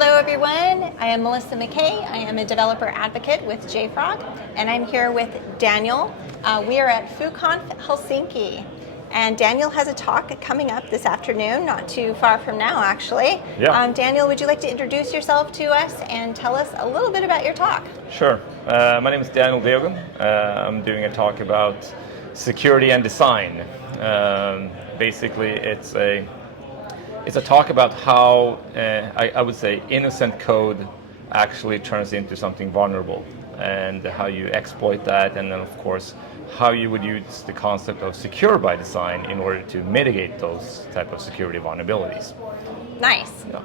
Hello everyone, I am Melissa McKay. I am a developer advocate with JFrog, and I'm here with Daniel. We are at FooConf Helsinki, and Daniel has a talk coming up this afternoon, not too far from now actually. Yeah. Daniel, would you like to introduce yourself to us and tell us a little bit about your talk? Sure. My name is Daniel Deogun. I'm doing a talk about security and design. Basically, it's a talk about how I would say innocent code actually turns into something vulnerable, and how you exploit that, and then of course how you would use the concept of secure by design in order to mitigate those type of security vulnerabilities. Nice. Yeah.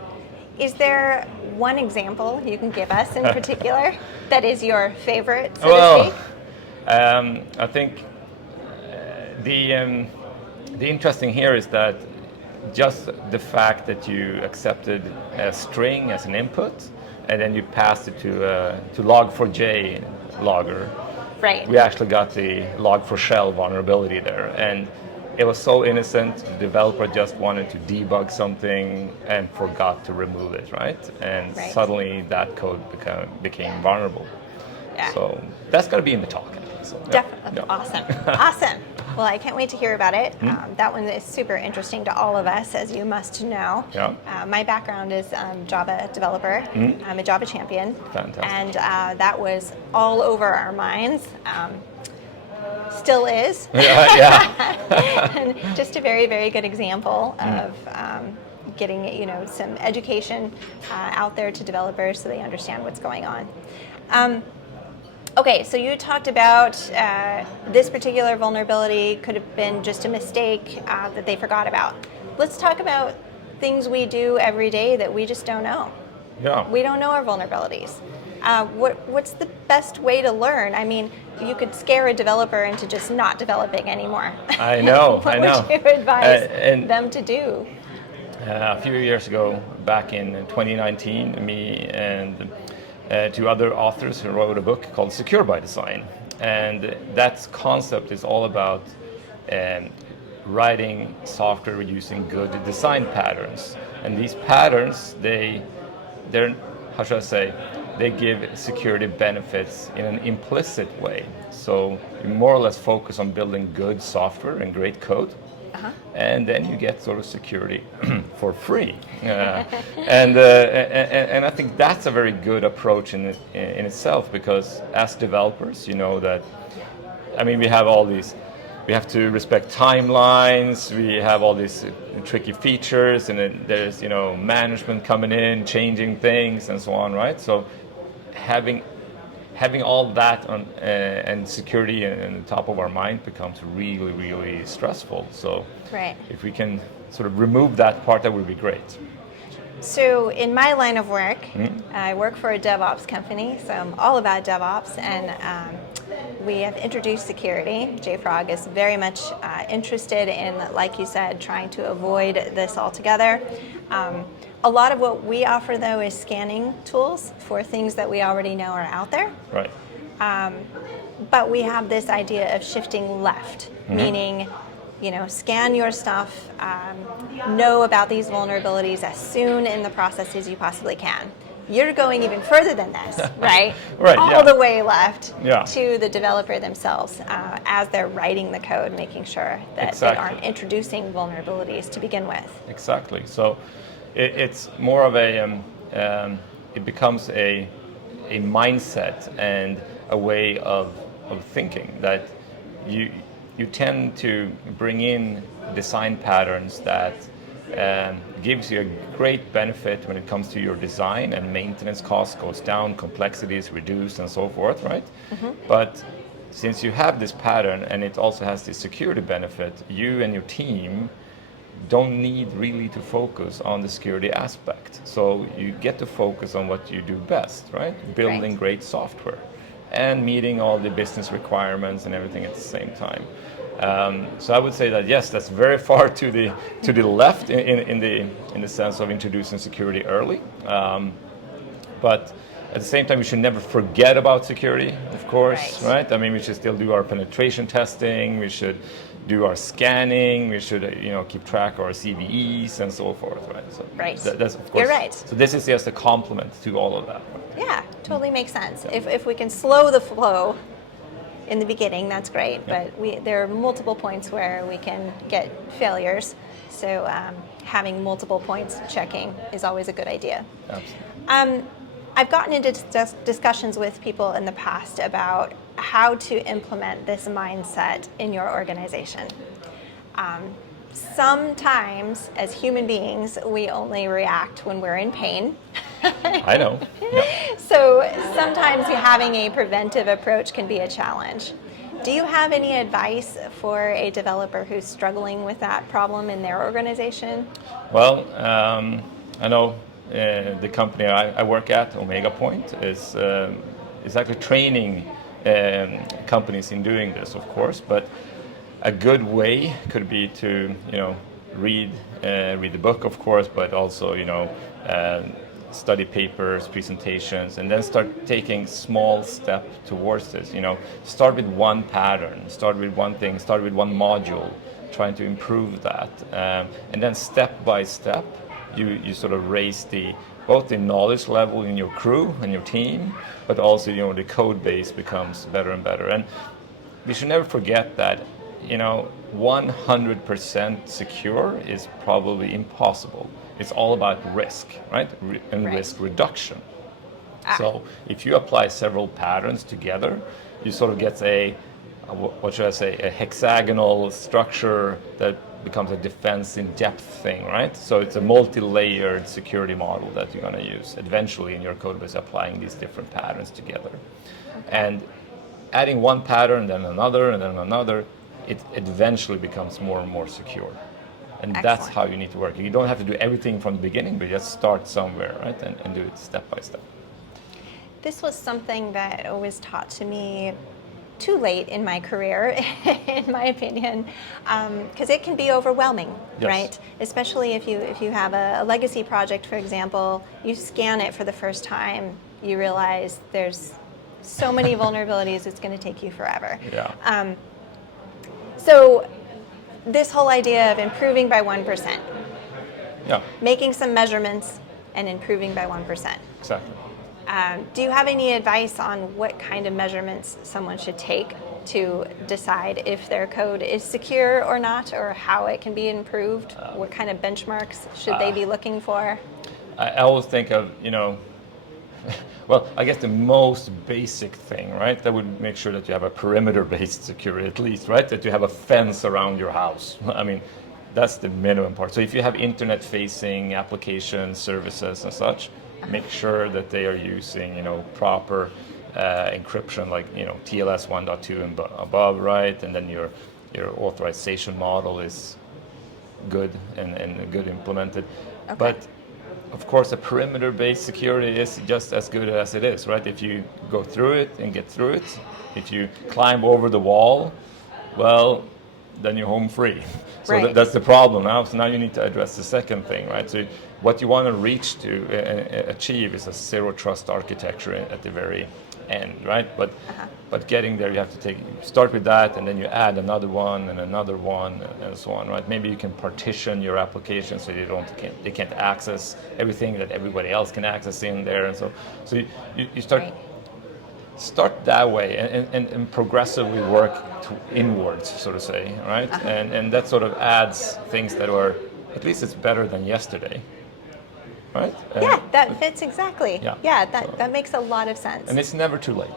Is there one example you can give us in particular that is your favorite, so to speak? I think the interesting here is that just the fact that you accepted a string as an input and then you passed it to log4j logger. Right. We actually got the log4shell vulnerability there, and it was so innocent. The developer just wanted to debug something and forgot to remove it, right? And Right. Suddenly that code became vulnerable. Yeah. So that's going to be in the talk. So, yeah. Definitely. Yeah. Awesome. Awesome. Well, I can't wait to hear about it. That one is super interesting to all of us, as you must know. Yeah. My background is Java developer. I'm a Java champion. Fantastic. And that was all over our minds. Still is. Yeah. And just a very, very good example of getting some education out there to developers so they understand what's going on. Okay, so you talked about this particular vulnerability could have been just a mistake that they forgot about. Let's talk about things we do every day that we just don't know. Yeah. We don't know our vulnerabilities. What's the best way to learn? I mean, you could scare a developer into just not developing anymore. I know. What I know. would you advise them to do? A few years ago, back in 2019, me and two other authors who wrote a book called Secure by Design, and that concept is all about writing software using good design patterns. And these patterns, they're how should I say, they give security benefits in an implicit way. So you more or less focus on building good software and great code. And then you get sort of security for free, and I think that's a very good approach in itself, because as developers, you know that, I mean, we have to respect timelines, we have all these tricky features, and then there's management coming in, changing things, and so on, right? So having all that on and security on the top of our mind becomes really, really stressful. So Right. if we can sort of remove that part, that would be great. So in my line of work, I work for a DevOps company, so I'm all about DevOps, and we have introduced security. JFrog is very much interested in, like you said, trying to avoid this altogether. A lot of what we offer, though, is scanning tools for things that we already know are out there. Right. But we have this idea of shifting left, meaning, scan your stuff, know about these vulnerabilities as soon in the process as you possibly can. You're going even further than this, right? Right. All the way left Yeah. to the developer themselves as they're writing the code, making sure that Exactly. they aren't introducing vulnerabilities to begin with. Exactly. So it's more of it becomes a mindset and a way of thinking that you tend to bring in design patterns that gives you a great benefit when it comes to your design, and maintenance cost goes down, complexity is reduced, and so forth, right? But since you have this pattern and it also has this security benefit, you and your team don't need really to focus on the security aspect. So you get to focus on what you do best, right? Building Right. great software and meeting all the business requirements and everything at the same time. So I would say that yes, that's very far to the left in the sense of introducing security early. But at the same time, we should never forget about security, of course, right? I mean, we should still do our penetration testing. We should do our scanning. We should keep track of our CVEs and so forth, right? So Right. That's of course. You're right. So this is just a complement to all of that. Yeah, totally makes sense. If we can slow the flow in the beginning, that's great. Yeah. But there are multiple points where we can get failures. So having multiple points checking is always a good idea. Absolutely. I've gotten into discussions with people in the past about how to implement this mindset in your organization. Sometimes, as human beings, we only react when we're in pain. I know. Yeah. So sometimes having a preventive approach can be a challenge. Do you have any advice for a developer who's struggling with that problem in their organization? Well, I know the company I work at, Omegapoint, is actually training companies in doing this, of course. But a good way could be to read the book, of course, but also study papers, presentations, and then start taking small step towards this. Start with one pattern, start with one thing, start with one module, trying to improve that, and then step by step, you sort of raise both the knowledge level in your crew and your team, but also the code base becomes better and better. And we should never forget that 100% secure is probably impossible. It's all about risk, right? And Right. risk reduction. So if you apply several patterns together, you sort of get a hexagonal structure that becomes a defense in depth thing, right? So it's a multi-layered security model that you're going to use eventually in your code base, applying these different patterns together. Okay. And adding one pattern, then another, and then another, it eventually becomes more and more secure. And Excellent. That's how you need to work. You don't have to do everything from the beginning, but just start somewhere, right? And do it step by step. This was something that was taught to me too late in my career, in my opinion, because it can be overwhelming, Yes. right? Especially if you have a legacy project, for example, you scan it for the first time, you realize there's so many vulnerabilities, it's going to take you forever. Yeah. So this whole idea of improving by 1%, Yeah. making some measurements and improving by 1%. Exactly. Do you have any advice on what kind of measurements someone should take to decide if their code is secure or not, or how it can be improved? What kind of benchmarks should they be looking for? I always think of, well, I guess the most basic thing, right? That would make sure that you have a perimeter-based security at least, right? That you have a fence around your house. I mean, that's the minimum part. So if you have internet-facing applications, services, and such, make sure that they are using, proper encryption, like, TLS 1.2 and above, right? And then your authorization model is good and good implemented. Okay. But of course, a perimeter-based security is just as good as it is, right? If you go through it and get through it, if you climb over the wall, well, then you're home free. So right. That's the problem now. So now you need to address the second thing, right? So what you want to reach to achieve is a zero trust architecture at the very end, right? But getting there, you have to start with that, and then you add another one and another one, and so on, right? Maybe you can partition your application so they can't access everything that everybody else can access in there, and so you start. Right. Start that way and progressively work inwards, so to say, right? And that sort of adds things that are, at least it's better than yesterday, right? Yeah, that fits exactly. Yeah, that makes a lot of sense. And it's never too late.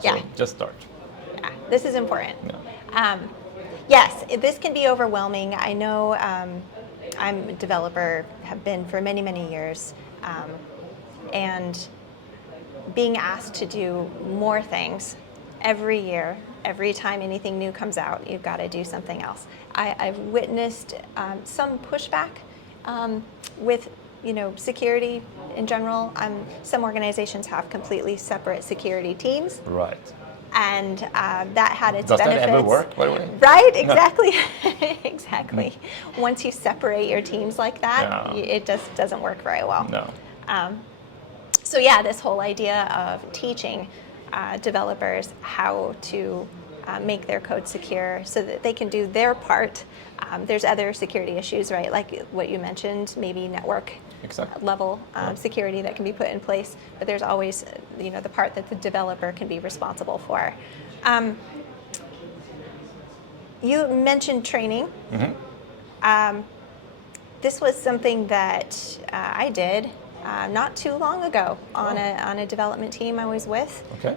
So just start. Yeah, this is important. Yeah. Yes, this can be overwhelming. I know I'm a developer, have been for many, many years, and being asked to do more things every year, every time anything new comes out, you've got to do something else. I've witnessed some pushback with security in general. Some organizations have completely separate security teams. Right. And that had its benefits. Does that ever work, by the way? Right, exactly. No. Exactly. Once you separate your teams like that, it just doesn't work very well. No. So yeah, this whole idea of teaching developers how to make their code secure so that they can do their part. There's other security issues, right? Like what you mentioned, maybe network level security that can be put in place, but there's always, the part that the developer can be responsible for. You mentioned training. This was something that I did not too long ago on a development team I was with. Okay.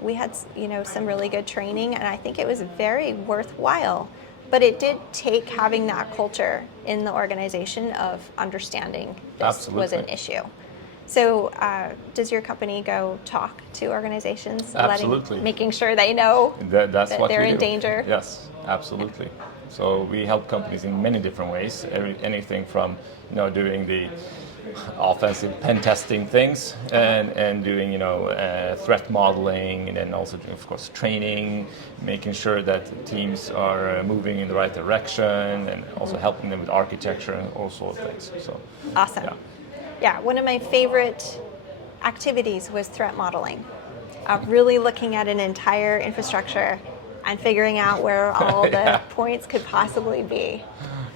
We had some really good training, and I think it was very worthwhile. But it did take having that culture in the organization of understanding this was an issue. So does your company go talk to organizations, making sure they know that's that what they're we in do. danger? Yes, absolutely. So we help companies in many different ways. Anything from doing the offensive pen testing things and doing threat modeling, and then also of course training, making sure that teams are moving in the right direction, and also helping them with architecture and all sorts of things. So awesome. Yeah, one of my favorite activities was threat modeling. Really looking at an entire infrastructure and figuring out where all the points could possibly be.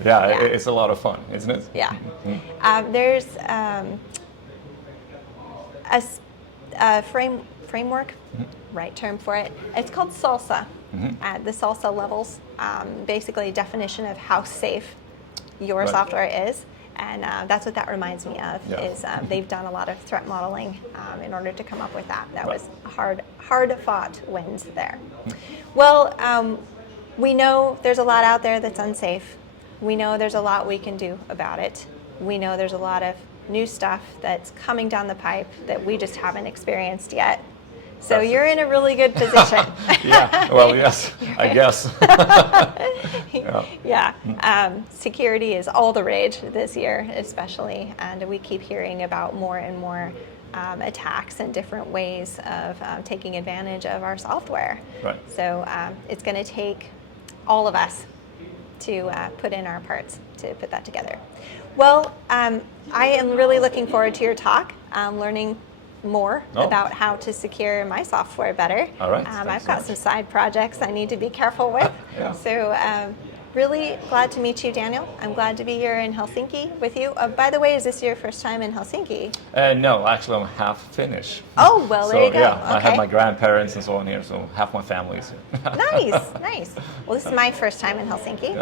Yeah, it's a lot of fun, isn't it? Yeah. There's a framework, right term for it. It's called SALSA. The SALSA levels, basically a definition of how safe your software is. And that's what that reminds me of, is they've done a lot of threat modeling in order to come up with that. That was hard-fought wins there. Well, we know there's a lot out there that's unsafe. We know there's a lot we can do about it. We know there's a lot of new stuff that's coming down the pipe that we just haven't experienced yet. So you're in a really good position. Yeah, well, yes, I guess. Security is all the rage this year, especially, and we keep hearing about more and more attacks and different ways of taking advantage of our software. Right. So it's going to take all of us to put in our parts to put that together. Well, I am really looking forward to your talk, learning more about how to secure my software better. All right. I've got some side projects I need to be careful with. So really glad to meet you, Daniel. I'm glad to be here in Helsinki with you. By the way, is this your first time in Helsinki? No, actually I'm half Finnish. Oh, well, there you go. Yeah, I have my grandparents and so on here, so half my family is here. Nice. Well, this is my first time in Helsinki.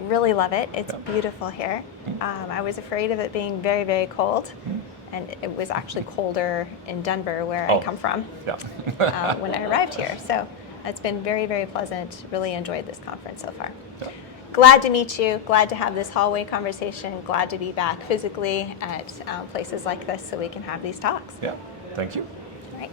Really love it. It's beautiful here. I was afraid of it being very, very cold. And it was actually colder in Denver, where I come from, when I arrived here. So it's been very, very pleasant. Really enjoyed this conference so far. Glad to meet you. Glad to have this hallway conversation. Glad to be back physically at places like this so we can have these talks. Yeah, thank you. All right.